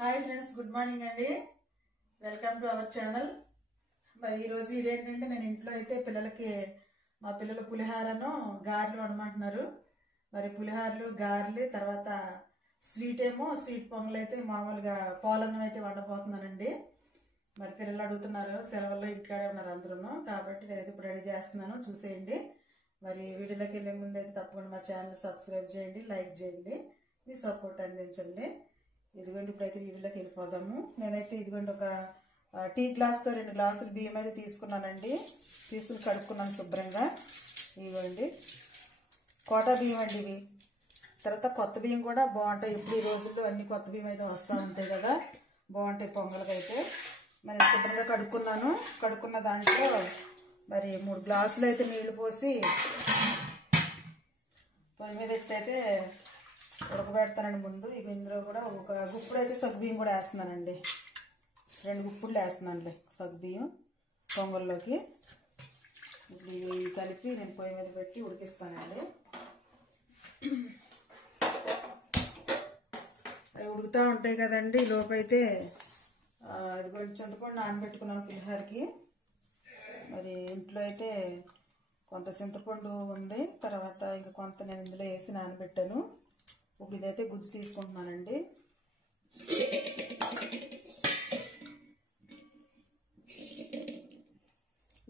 Hi friends, good morning అండి. Welcome to our channel. మరి ఈరోజు ఇదేంటంటే నేను ఇంట్లో అయితే పిల్లలకి మా పిల్లలు పులిహారను గారెలు అనమంటున్నారు. మరి పులిహారలు గారెలు తర్వాత స్వీట్ పొంగల్ అయితే మామూలుగా పాలన్నం అయితే వండబోతున్నానండి. మరి పిల్లలు అడుగుతున్నారు, సెలవుల్లో ఇంటికాడే ఉన్నారు అందరూ, కాబట్టి నేనైతే ఇప్పుడు రెడీ చేస్తున్నాను, చూసేయండి. మరి వీడియోలోకి వెళ్ళే ముందు అయితే తప్పకుండా మా ఛానల్ సబ్స్క్రైబ్ చేయండి, లైక్ చేయండి, మీ సపోర్ట్ అందించండి. ఇదిగోండి ఇప్పుడైతే వీడియోలోకి వెళ్ళిపోదాము. నేనైతే ఇదిగోండి ఒక టీ గ్లాస్తో 2 గ్లాసులు బియ్యం అయితే తీసుకున్నానండి. తీసుకుని కడుక్కున్నాను శుభ్రంగా. ఇదిగోండి కోటా బియ్యం అండి ఇవి. తర్వాత కొత్త బియ్యం కూడా బాగుంటాయి. ఇప్పుడు ఈ రోజుల్లో అన్ని కొత్త బియ్యం అయితే వస్తూ ఉంటాయి కదా, బాగుంటాయి పొంగల్కి అయితే. మరి శుభ్రంగా కడుక్కున్నాను. కడుక్కున్న దాంట్లో మరి 3 గ్లాసులు అయితే నీళ్లు పోసి పొయ్యి మీద ఎట్టయితే ఉడకబెడతానండి. ముందు ఇక ఇందులో కూడా ఒక గుప్పుడు అయితే సగ్గుబియ్యం కూడా వేస్తున్నానండి. 2 గుప్పుళ్ళు వేస్తున్నానులే సగ్గుబియ్యం పొంగల్లోకి. ఇప్పుడు ఇవి కలిపి నేను పొయ్యి మీద పెట్టి ఉడికిస్తానండి. అవి ఉడుకుతూ ఉంటాయి కదండి. లోపైతే అది కొంచెం చింతపండు నానబెట్టుకున్నాను పులిహోరకి. మరి ఇంట్లో అయితే కొంత చింతపండు ఉంది, తర్వాత ఇంకా కొంత నేను ఇందులో వేసి నానబెట్టాను. ఇప్పుడు ఇదైతే గుజ్జు తీసుకుంటున్నానండి.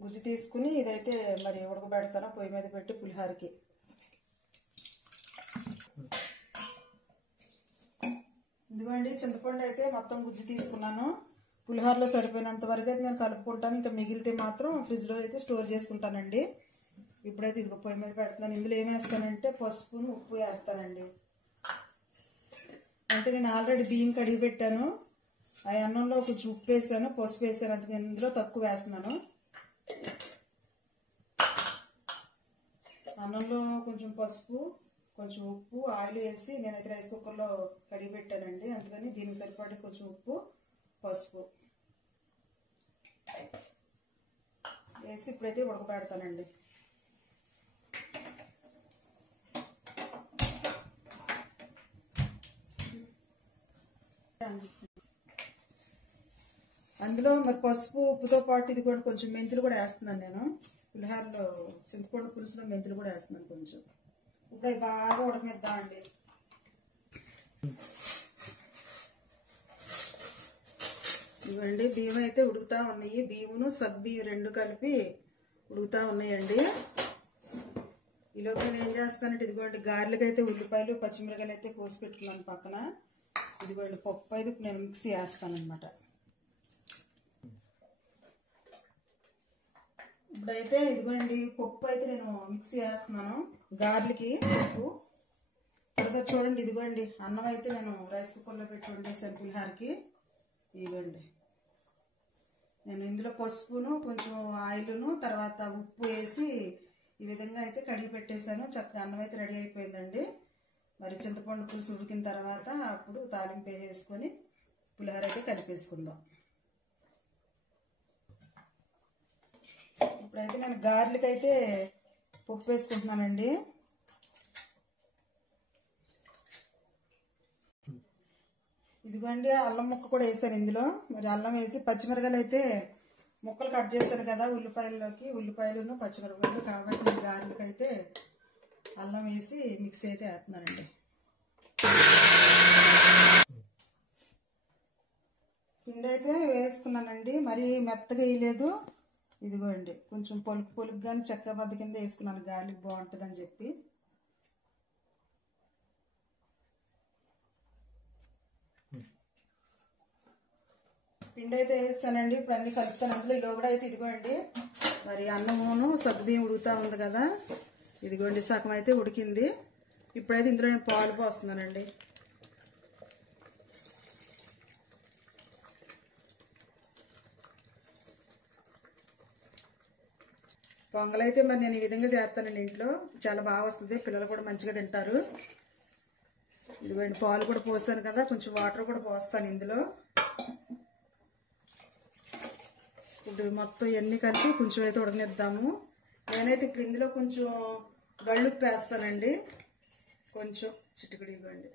గుజ్జు తీసుకుని ఇదైతే మరి ఉడకబెడతాను పొయ్యి మీద పెట్టి పులిహోరకి. ఇదిగోండి చింతపండు అయితే మొత్తం గుజ్జు తీసుకున్నాను. పులిహోరలో సరిపోయినంత వరకు అయితే నేను కలుపుకుంటాను. ఇంకా మిగిలితే మాత్రం ఫ్రిడ్జ్లో అయితే స్టోర్ చేసుకుంటానండి. ఇప్పుడైతే ఇదిగో పొయ్యి మీద పెడుతున్నాను. ఇందులో ఏం వేస్తానంటే పసుపును ఉప్పు వేస్తానండి. అంటే నేను ఆల్రెడీ బియ్యం కడిగి పెట్టాను. ఆ అన్నంలో కొంచెం ఉప్పు వేసాను, పసుపు వేసాను, అందుకే ఇందులో తక్కువ వేస్తున్నాను. అన్నంలో కొంచెం పసుపు, కొంచెం ఉప్పు, ఆయిల్ వేసి నేనైతే రైస్ కుక్కర్లో కడిగి పెట్టానండి. అందుకని దీనికి సరిపడి కొంచెం ఉప్పు, పసుపు వేసి ఇప్పుడైతే ఉడకబెడతానండి. అందులో మరి పసుపు ఉప్పుతో పాటు ఇది కూడా కొంచెం మెంతులు కూడా వేస్తున్నాను నేను. పులిహోరలో చింతపండు పులుసులో మెంతులు కూడా వేస్తున్నాను కొంచెం. ఇప్పుడు అవి బాగా ఉడకనిద్దామండి. ఇవ్వండి బియ్యం అయితే ఉడుకుతా ఉన్నాయి. బియ్యమును సగ్గుబియ్యం 2 కలిపి ఉడుకుతా ఉన్నాయండి. ఈలోపు నేను ఏం చేస్తానంటే ఇదిగోండి గారెలకి అయితే ఉల్లిపాయలు పచ్చిమిరకాయలు అయితే కోసి పెట్టుకున్నాను పక్కన. ఇదిగోండి పప్పు అయితే నేను మిక్సీ వేస్తాను అనమాట. ఇప్పుడైతే ఇదిగోండి పప్పు అయితే నేను మిక్సీ వేస్తున్నాను గారెలకి పప్పు. తర్వాత చూడండి ఇదిగోండి అన్నం అయితే నేను రైస్ కుక్కర్లో పెట్టి వండేసాను పులిహోరకి. ఇదిగోండి నేను ఇందులో పసుపును కొంచెం ఆయిల్ను తర్వాత ఉప్పు వేసి ఈ విధంగా అయితే కడిగి పెట్టేశాను. చక్కగా అన్నం అయితే రెడీ అయిపోయిందండి. మరి చింతపండు పులుసు ఉడికిన తర్వాత అప్పుడు తాలింపు వేసుకొని పులిహోర అయితే కలిపేసుకుందాం. ఇప్పుడైతే నేను గారెలకైతే పప్పు వేసుకుంటున్నానండి. ఇదిగోండి అల్లం ముక్క కూడా వేసాను ఇందులో. మరి అల్లం వేసి పచ్చిమిరకాయలు అయితే ముక్కలు కట్ చేస్తాను కదా ఉల్లిపాయల్లోకి, ఉల్లిపాయలను పచ్చిమిరపకాయలు, కాబట్టి నేను గారెలకి అయితే అల్లం వేసి మిక్సీ అయితే వేస్తున్నానండి. పిండి అయితే వేసుకున్నానండి, మరి మెత్తగా వేయలేదు. ఇదిగోండి కొంచెం పొలుపు పొలుపుగానే చెక్క బద్ద కింద వేసుకున్నాను, గారెలకి బాగుంటుందని చెప్పి. పిండి అయితే వేస్తానండి. ఇప్పుడు అన్ని కలుపుతాను అందులో. ఇలా కూడా అయితే ఇదిగోండి మరి అన్నమును సగ్గుబియ్యం ఉడుకుతా ఉంది కదా, ఇదిగోండి సగం అయితే ఉడికింది. ఇప్పుడైతే ఇందులో నేను పాలు పోస్తున్నానండి. పొంగల్ అయితే మరి నేను ఈ విధంగా చేస్తానండి ఇంట్లో, చాలా బాగా వస్తుంది, పిల్లలు కూడా మంచిగా తింటారు. ఇదిగోండి పాలు కూడా పోసాను కదా, కొంచెం వాటర్ కూడా పోస్తాను ఇందులో. ఇప్పుడు మొత్తం ఇవన్నీ కలిపి కొంచెం అయితే ఉడకనిద్దాము. నేనైతే ఇప్పుడు ఇందులో కొంచెం గళ్ళుప్పు వేస్తానండి, కొంచెం చిటికెడు. ఇవ్వండి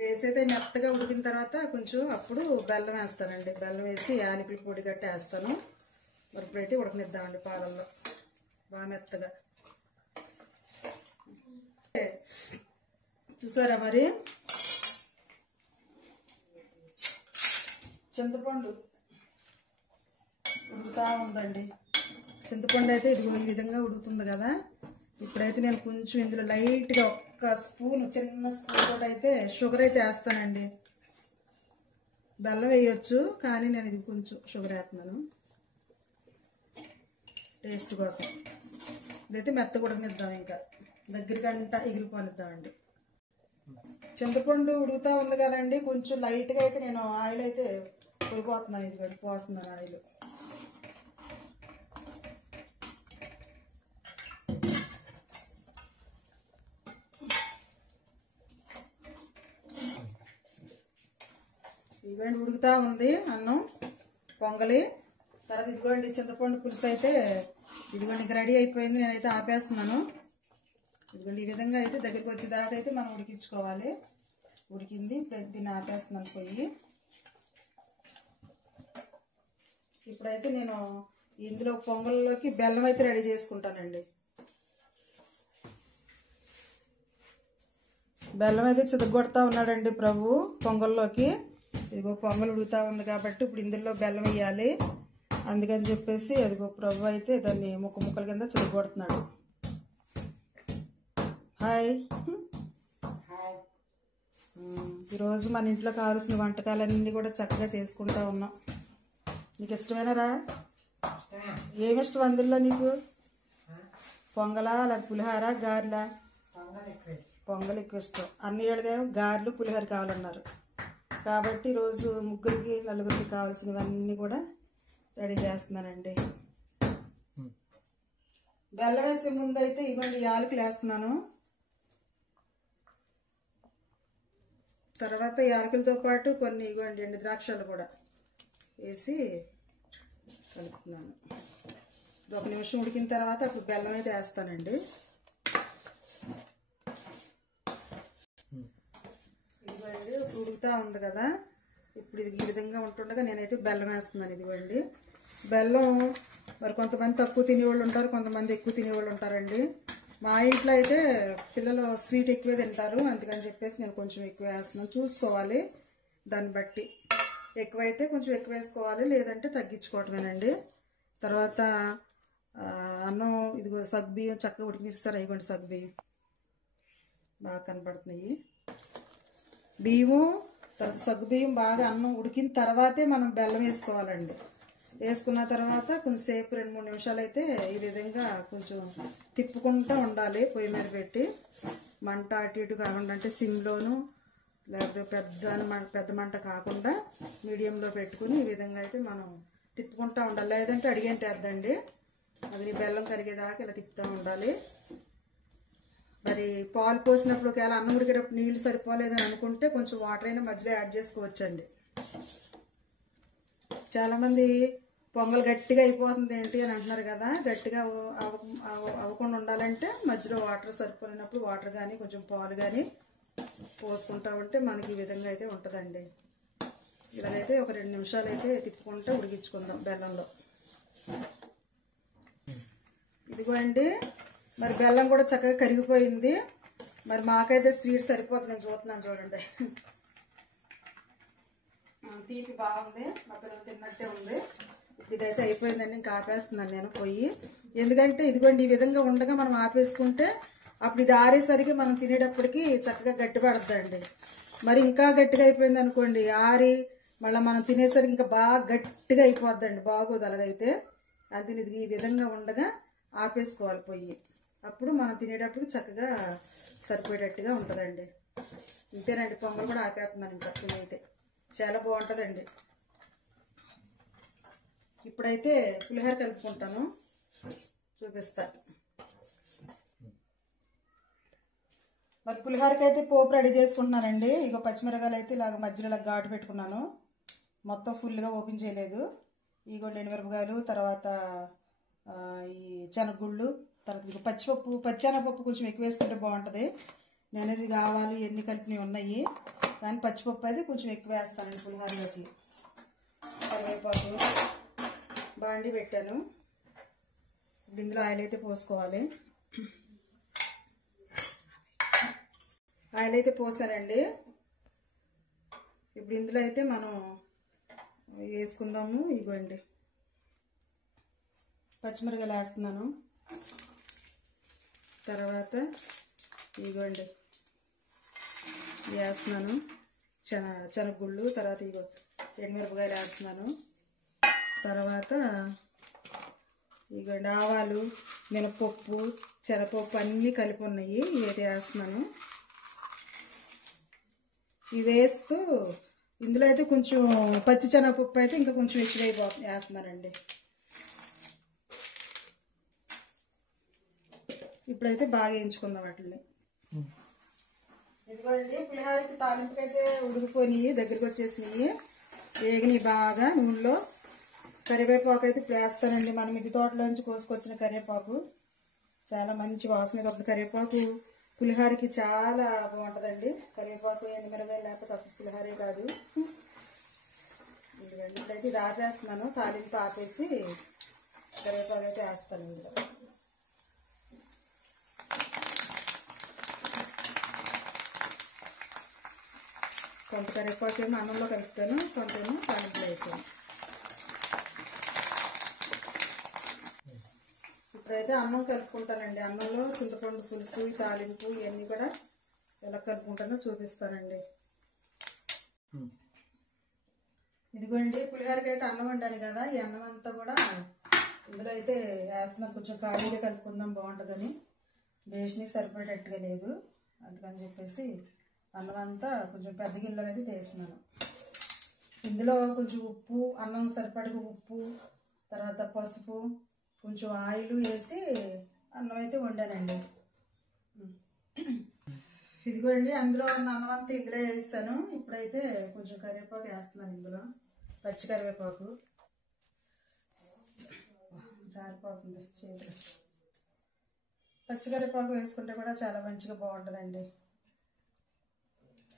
వేసైతే మెత్తగా ఉడికిన తర్వాత కొంచెం అప్పుడు బెల్లం వేస్తానండి. బెల్లం వేసి యాలకుల పొడి గట్టి వేస్తాను. మరి ఇప్పుడైతే ఉడకనిద్దామండి పాలల్లో బాగా మెత్తగా. చూసారా మరి చింతపండు ఉడుకుతా ఉందండి. చింతపండు అయితే ఇదిగో ఈ విధంగా ఉడుకుతుంది కదా. ఇప్పుడైతే నేను కొంచెం ఇందులో లైట్గా ఒక్క స్పూన్, చిన్న స్పూన్ తోటి అయితే షుగర్ అయితే వేస్తానండి. బెల్లం వేయొచ్చు కానీ నేను ఇది కొంచెం షుగర్ వేస్తున్నాను టేస్ట్ కోసం. ఇదైతే మెత్తగా ఉడకనిద్దాం, ఇంకా దగ్గరికంట ఎగిరిపోనిద్దామండి. చింతపండు ఉడుకుతా ఉంది కదండి. కొంచెం లైట్గా అయితే నేను ఆయిల్ అయితే పోయిపోతున్నాను. ఇది పోస్తున్నాను ఆయిల్. ఇదిగోండి ఉడుకుతా ఉంది అన్నం పొంగలి. తర్వాత ఇదిగోండి చింతపండు పులుసు అయితే ఇదిగోండి ఇంక రెడీ అయిపోయింది. నేనైతే ఆపేస్తున్నాను. ఇదిగోండి ఈ విధంగా అయితే దగ్గరికి వచ్చేదాకా అయితే మనం ఉడికించుకోవాలి. ఉడికింది. ఇప్పుడు దీన్ని ఆపేస్తున్నాను పొయ్యి. ఇప్పుడైతే నేను ఇందులో పొంగల్లోకి బెల్లం అయితే రెడీ చేసుకుంటానండి. బెల్లం అయితే చితగొడతా ఉన్నాడండి ప్రభు పొంగల్లోకి. ఇదిగో పొంగల్ ఉడుకుతా ఉంది కాబట్టి ఇప్పుడు ఇందులో బెల్లం వేయాలి. అందుకని చెప్పేసి అదిగో ప్రభు అయితే దాన్ని ముక్కల కింద చితగొడుతున్నాడు. హాయ్. ఈరోజు మన ఇంట్లో కావాల్సిన వంటకాలన్నీ కూడా చక్కగా చేసుకుంటా ఉన్నాం. నీకు ఇష్టమేనారా? ఏమి ఇష్టం అందులో నీకు? పొంగలా లేదా పులిహార, గారెలా? పొంగల్ ఎక్కువ ఇష్టం. అన్ని ఏళ్ళగా గారెలు పులిహార కావాలన్నారు కాబట్టి ఈరోజు ముగ్గురికి నలుగురికి కావాల్సినవన్నీ కూడా రెడీ చేస్తున్నానండి. బెల్లం వేసే ముందు అయితే ఇవ్వండి యాలకులు వేస్తున్నాను. తర్వాత యాలకులతో పాటు కొన్ని ఇవ్వండి ఎండు ద్రాక్షలు కూడా వేసి కలుపుతున్నాను. ఒక నిమిషం ఉడికిన తర్వాత అప్పుడు బెల్లం అయితే వేస్తానండి. ఇదిగోండి ఇప్పుడు ఉడుకుతా ఉంది కదా. ఇప్పుడు ఇది ఈ విధంగా ఉంటుండగా నేనైతే బెల్లం వేస్తున్నాను. ఇదిగోండి బెల్లం మరి కొంతమంది తక్కువ తినేవాళ్ళు ఉంటారు, కొంతమంది ఎక్కువ తినేవాళ్ళు ఉంటారండి. మా ఇంట్లో అయితే పిల్లలు స్వీట్ ఎక్కువే తింటారు. అందుకని చెప్పేసి నేను కొంచెం ఎక్కువ వేస్తున్నాను. చూసుకోవాలి దాన్ని బట్టి. ఎక్కువైతే కొంచెం ఎక్కువ వేసుకోవాలి, లేదంటే తగ్గించుకోవటమేనండి. తర్వాత అన్నం ఇదిగో సగ్గుబియ్యం చక్కగా ఉడికిస్తారు. అయిపోండి సగ్గుబియ్యం బాగా కనపడుతున్నాయి. బియ్యము తర్వాత సగ్గుబియ్యం బాగా అన్నం ఉడికిన తర్వాతే మనం బెల్లం వేసుకోవాలండి. వేసుకున్న తర్వాత కొంచెంసేపు 2-3 నిమిషాలు అయితే ఈ విధంగా కొంచెం తిప్పుకుంటూ ఉండాలి. పొయ్యి మీద పెట్టి మంట అటు ఇటు కాకుండా, అంటే సిమ్లోను లేకపోతే పెద్ద మంట కాకుండా మీడియంలో పెట్టుకుని ఈ విధంగా అయితే మనం తిప్పుకుంటూ ఉండాలి. లేదంటే అడిగేంటేద్దండి. అది నీ బెల్లం కరిగేదాకా ఇలా తిప్పుతూ ఉండాలి. మరి పాలు పోసినప్పుడు ఒకవేళ అన్నం ఉడికేటప్పుడు నీళ్ళు సరిపోలేదని అనుకుంటే కొంచెం వాటర్ అయినా మధ్యలో యాడ్ చేసుకోవచ్చండి. చాలామంది పొంగల్ గట్టిగా అయిపోతుంది ఏంటి అని అంటున్నారు కదా. గట్టిగా అవ్వకుండా ఉండాలంటే మధ్యలో వాటర్ సరిపోయినప్పుడు వాటర్ కానీ కొంచెం పాలు కానీ పోసుకుంటా ఉంటే మనకి ఈ విధంగా అయితే ఉంటుందండి. ఇలాగైతే ఒక 2 నిమిషాలు అయితే తిప్పుకుంటూ ఉడికించుకుందాం బెల్లంలో. ఇదిగో అండి మరి బెల్లం కూడా చక్కగా కరిగిపోయింది. మరి మాకైతే స్వీట్ సరిపోతుంది. నేను చూస్తున్నాను చూడండి. తీపి బాగుంది, మా పిల్లలు తిన్నట్టే ఉంది. ఇదైతే అయిపోయిందండి. ఇంకా ఆపేస్తున్నాను నేను పొయ్యి. ఎందుకంటే ఇదిగోండి ఈ విధంగా ఉండగా మనం ఆపేసుకుంటే అప్పుడు ఇది ఆరేసరికి మనం తినేటప్పటికి చక్కగా గట్టి పడుతుందండి. మరి ఇంకా గట్టిగా అయిపోయింది అనుకోండి, ఆరి మళ్ళీ మనం తినేసరికి ఇంకా బాగా గట్టిగా అయిపోద్దండి. బాగోదు అలాగైతే. అందుకని ఇది ఈ విధంగా ఉండగా ఆపేసుకోవాలి పొయ్యి. అప్పుడు మనం తినేటప్పటికి చక్కగా సరిపోయేటట్టుగా ఉంటుందండి. ఇంతేనండి. పొంగల్ కూడా ఆపేస్తున్నాను ఇంకా. అయితే చాలా బాగుంటుందండి. ఇప్పుడైతే పులిహోర కలుపుకుంటాను, చూపిస్తాను. మరి పులిహోరకి అయితే పోపు రెడీ చేసుకుంటున్నానండి. ఇక పచ్చిమిరకాయలు అయితే ఇలాగ మధ్యలో ఇలా ఘాటు పెట్టుకున్నాను. మొత్తం ఫుల్గా ఓపెన్ చేయలేదు. ఇగోండి ఎండుమిరపకాయలు, తర్వాత ఈ శనగగుళ్ళు, తర్వాత ఇక పచ్చిపప్పు, పచ్చెనగపప్పు కొంచెం ఎక్కువ వేసుకుంటే బాగుంటుంది. నేను ఇది కావాలి ఎన్ని కలిపినవి ఉన్నాయి, కానీ పచ్చిపప్పు అయితే కొంచెం ఎక్కువ వేస్తానండి పులిహోరలోకి. కరివేపాకు బాండి పెట్టాను. ఇప్పుడు ఇందులో ఆయిల్ అయితే పోసుకోవాలి. ఆయిల్ అయితే పోసానండి. ఇప్పుడు ఇందులో అయితే మనం వేసుకుందాము. ఇగోండి పచ్చిమిరపకాయలు వేస్తున్నాను. తర్వాత ఇగోండి వేస్తున్నాను శనగగుళ్ళు. తర్వాత ఇగో ఎండుమిరపకాయలు వేస్తున్నాను. తర్వాత ఇగోండి ఆవాలు, మినపప్పు, శనగపప్పు అన్నీ కలిపి ఉన్నాయి. ఇవైతే వేస్తున్నాను. ఇవి వేస్తూ ఇందులో అయితే కొంచెం పచ్చి శనగపప్పు అయితే ఇంకా కొంచెం ఎక్కువ వేస్తున్నానండి. ఇప్పుడైతే బాగా వేయించుకుందాం వాటిని. ఇదిగోండి పులిహోరకి తాలింపుకి అయితే ఉడికిపోయి దగ్గరికి వచ్చేసినాయి. వేగిని బాగా నూనెలో. కరివేపాకు అయితే ఇప్పుడు వేస్తానండి. మనం మిద్ది తోటలోంచి కోసుకొచ్చిన కరివేపాకు, చాలా మంచి వాసన వస్తుంది. కరివేపాకు పులిహోరకి చాలా బాగుంటుందండి. కరివేపాకు ఎండుమిరపకాయలు లేకపోతే అసలు పులిహోరే కాదు. ఇదిగోండి ఇప్పుడైతే ఇది ఆపేస్తున్నాను. తాలింపు ఆపేసి కరివేపాకు అయితే వేస్తాను ఇందులో. కొంత కరివేపాకు ఏమో అన్నంలో కలుపుతాను, కొంతేమో తాలింపులో వేసాను. ఇప్పుడైతే అన్నం కలుపుకుంటానండి. అన్నంలో చింతపండు పులుసు, తాలింపు ఇవన్నీ కూడా ఎలా కలుపుకుంటానో చూపిస్తానండి. ఇదిగోండి పులిహోరకి అయితే అన్నం వండాలి కదా, ఈ అన్నం అంతా కూడా ఇందులో అయితే వేస్తున్నాను. కొంచెం ఖాళీగా కలుపుకుందాం బాగుంటుందని. బేషని సరిపడేటట్టుగా లేదు, అందుకని చెప్పేసి అన్నం అంతా కొంచెం పెద్ద గిన్నెలో అయితే తీస్తున్నాను. ఇందులో కొంచెం ఉప్పు, అన్నం సరిపడగా ఉప్పు, తర్వాత పసుపు, కొంచెం ఆయిల్ వేసి అన్నం అయితే వండానండి. ఇదిగోండి అందులో ఉన్న అన్నం అంతా ఇందులో వేస్తాను. ఇప్పుడైతే కొంచెం కరివేపాకు వేస్తున్నాను ఇందులో, పచ్చి కరివేపాకు. జారిపోతుంది చేతులు. పచ్చి కరివేపాకు వేసుకుంటే కూడా చాలా మంచిగా బాగుంటుందండి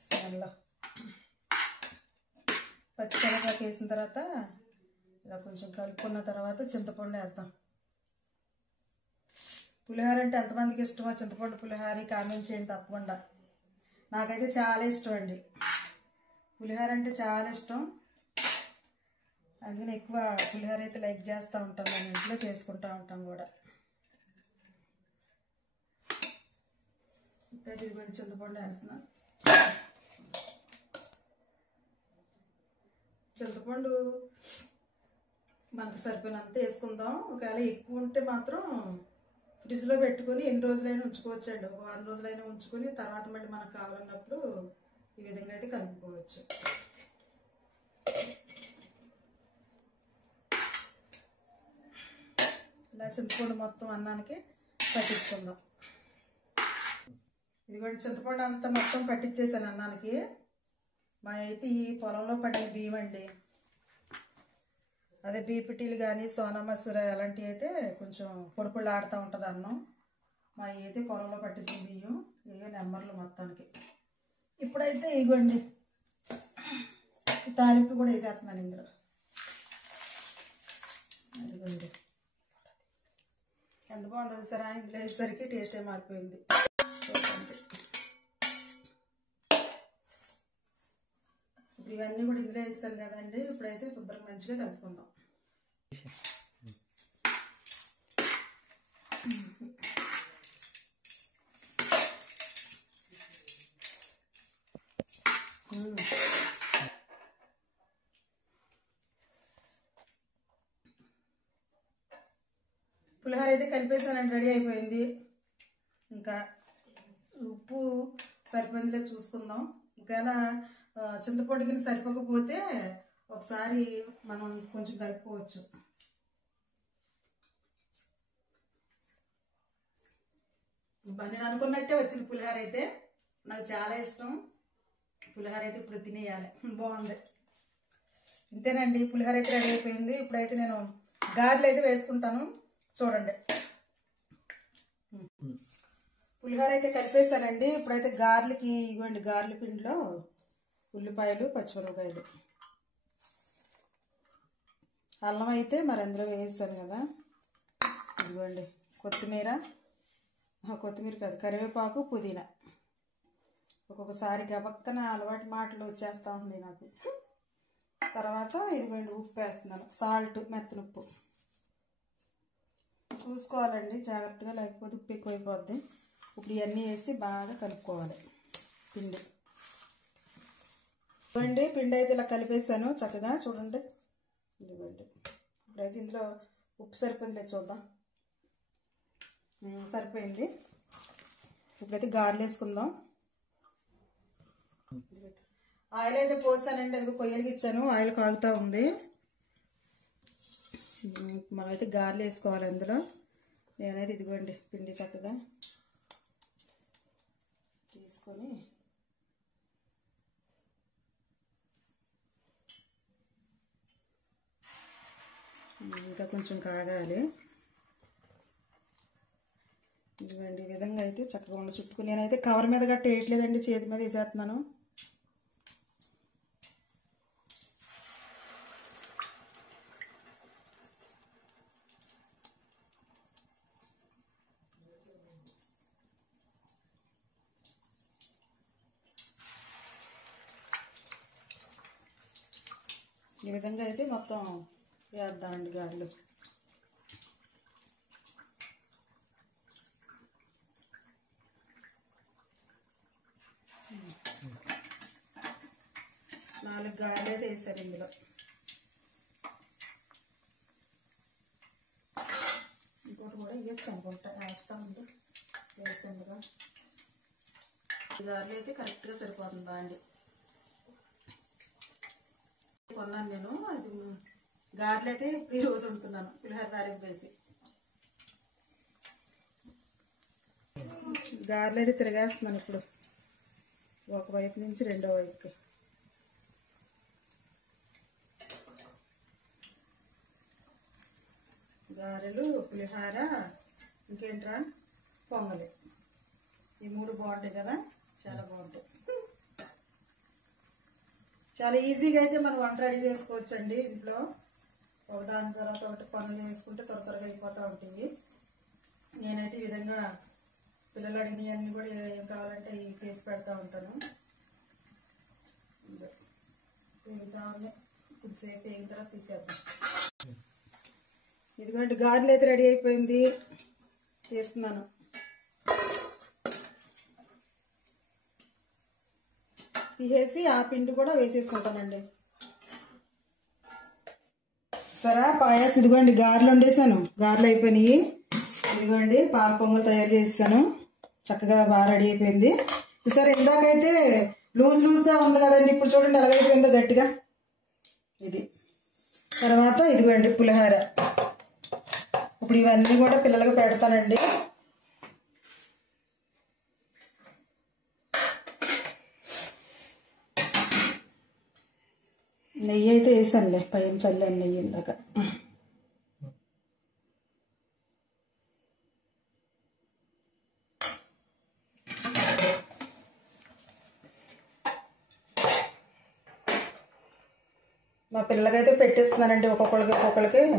స్మెల్. పచ్చి కరివేపాకు వేసిన తర్వాత ఇలా కొంచెం కలుపుకున్న తర్వాత చింతపండు వేద్దాం. పులిహోర అంటే ఎంతమందికి ఇష్టమో చింతపండు పులిహోర కామెంట్ చేయండి తప్పకుండా. నాకైతే చాలా ఇష్టం అండి, పులిహోర అంటే చాలా ఇష్టం. అందుకని ఎక్కువ పులిహోర అయితే లైక్ చేస్తూ ఉంటాం, మేము ఇంట్లో చేసుకుంటూ ఉంటాం కూడా. ఇప్పుడైతే ఇదిగోండి చింతపండు వేస్తున్నాను. చింతపండు మనకు సరిపోయినంత వేసుకుందాం. ఒకవేళ ఎక్కువ ఉంటే మాత్రం ఫ్రిడ్జ్లో పెట్టుకొని ఎన్ని రోజులైనా ఉంచుకోవచ్చండి. ఒక 1 రోజులైనా ఉంచుకొని తర్వాత మళ్ళీ మనకు కావాలన్నప్పుడు ఈ విధంగా అయితే కలుపుకోవచ్చు. ఇలా చింతపండు మొత్తం అన్నానికి పట్టించుకుందాం. ఇదిగోండి చింతపండు అంతా మొత్తం పట్టించేసాను అన్నానికి. మా అయితే ఈ పొలంలో పండిన బియ్యం అండి. అదే బీపిటీలు కానీ సోనా మసూర అలాంటివి అయితే కొంచెం పొడి ఆడుతూ ఉంటుంది అన్నం. మా అయితే పొలంలో పట్టించిన బియ్యం, ఇవే నెంబర్లు మొత్తానికి. ఇప్పుడైతే ఇగోండి తాలింపు కూడా వేసేస్తున్నాను ఇందులో. అదిగోండి ఎంత బాగుంటుంది సరే, ఇందులో వేసేసరికి టేస్ట్ ఏ మారిపోయింది. ఇప్పుడు ఇవన్నీ కూడా ఇందులో వేస్తాను కదండి. ఇప్పుడైతే శుభ్రంగా మంచిగా కలుపుకుందాం. పులిహోర అయితే కలిపేసానండి, రెడీ అయిపోయింది. ఇంకా ఉప్పు సరిపోయిందిలే చూసుకుందాం. ఒకవేళ చింతపండు కింద సరిపోకపోతే ఒకసారి మనం కొంచెం కలుపుకోవచ్చు. నేను అనుకున్నట్టే వచ్చింది పులిహోర అయితే. నాకు చాలా ఇష్టం పులిహోర అయితే. ఇప్పుడు తినేయాలి, బాగుంది. ఇంతేనండి, పులిహోర అయితే రెడీ అయిపోయింది. ఇప్పుడైతే నేను గారెలు అయితే వేసుకుంటాను చూడండి. పులిహోర అయితే కలిపేసానండి. ఇప్పుడైతే గార్లకి ఇవ్వండి, గార్ల పిండిలో ఉల్లిపాయలు, పచ్చిమిరపకాయలు, అల్లం అయితే మరి అందులో వేసాను కదా, ఇదిగోండి కొత్తిమీర కాదు, కరివేపాకు, పుదీనా. ఒక్కొక్కసారి గబక్కన అలవాటు మాటలు వచ్చేస్తూ ఉంది నాకు. తర్వాత ఇదిగోండి ఉప్పు వేస్తున్నాను, సాల్ట్, మెత్తనుప్పు చూసుకోవాలండి జాగ్రత్తగా, లేకపోతే ఉప్పు ఎక్కువైపోద్ది. ఇప్పుడు ఇవన్నీ వేసి బాగా కలుపుకోవాలి పిండి. ఇదిగోండి పిండి అయితే ఇలా కలిపేసాను చక్కగా, చూడండి. ఇదిగోండి ఇప్పుడైతే ఇందులో ఉప్పు సరిపోయింది చూద్దాం. సరిపోయింది. ఇప్పుడైతే గారెలు వేసుకుందాం. ఆయిల్ అయితే పోసానండి, అది పొయ్యలకి ఇచ్చాను, ఆయిల్ కాగుతూ ఉంది. మనమైతే గారెలు వేసుకోవాలి అందులో. నేనైతే ఇదిగోండి పిండి చక్కగా తీసుకొని ఇంకా కొంచెం కాగాలి. ఇదిగోండి ఈ విధంగా అయితే చక్కగా ఉన్న చుట్టుకుని, నేనైతే కవర్ మీద గట్ట వేయట్లేదండి, చేతి మీద వేసేస్తున్నాను. ఈ విధంగా అయితే మొత్తం వేద్దామండి గారెలు. నాలుగు గారెలు అయితే వేసారు ఇందులో. ఇంకోటి కూడా ఇవ్వచ్చు అనుకుంటా, వేస్తా ఉంది వేసిందిగా. ఈ గారెలు అయితే కరెక్ట్గా సరిపోతుందా అండి. కొన్నాను నేను, అది గారెలు అయితే ఈరోజు వండుతున్నాను, పులిహోర తాలింపు వేసి. గారెలు అయితే తిరగేస్తున్నాను ఇప్పుడు, ఒకవైపు నుంచి రెండో వైపుకి. గారెలు, పులిహోర, ఇంకేంట్రా పొంగలి, ఈ మూడు బాగుంటాయి కదా, చాలా బాగుంటాయి. చాలా ఈజీగా అయితే మనం వంట రెడీ చేసుకోవచ్చండి ఇంట్లో. ఒకదాని తర్వాత ఒకటి పనులు చేసుకుంటే త్వరగా అయిపోతూ ఉంటాయి. నేనైతే ఈ విధంగా పిల్లలు అడిగినవన్నీ కూడా ఏం కావాలంటే ఇవి చేసి పెడతా ఉంటాను. కొద్దిసేపు అయిన తర్వాత తీసేద్దాం. ఇదిగోండి గారెలు అయితే రెడీ అయిపోయింది, చేస్తున్నాను. తీసేసి ఆ పిండి కూడా వేసేసుకుంటానండి. సరే పాయాస్, ఇదిగోండి గారెలు వండేసాను, గారెలు అయిపోయినాయి. ఇదిగోండి పాల పొంగల్ తయారు చేసాను, చక్కగా బాగా రెడీ అయిపోయింది. చూసారు ఇందాకైతే లూజ్గా ఉంది కదండి, ఇప్పుడు చూడండి ఎలాగైపోయిందో గట్టిగా. ఇది తర్వాత ఇదిగోండి పులిహోర. ఇప్పుడు ఇవన్నీ కూడా పిల్లలకు పెడతానండి. నెయ్యి అయితే వేసానులే, పైన చల్లాను నెయ్యి ఇందాక. మా పిల్లలకైతే పెట్టేస్తున్నానండి, ఒక్కొక్కరికి.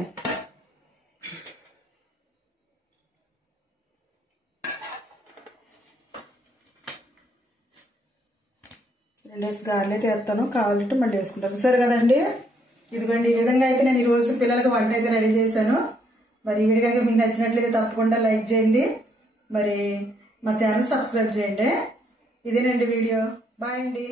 రెండేసి గారెలు అయితే వేస్తాను, కావాలంటే మళ్ళీ వేసుకుంటారు. చూసారు కదండి, ఇదిగోండి ఈ విధంగా అయితే నేను ఈరోజు పిల్లలకి వంట అయితే రెడీ చేశాను. మరి ఈ వీడియో కనుక మీకు నచ్చినట్లయితే తప్పకుండా లైక్ చేయండి, మరి మా ఛానల్ సబ్స్క్రైబ్ చేయండి. ఇదేనండి వీడియో. బాయ్ అండి.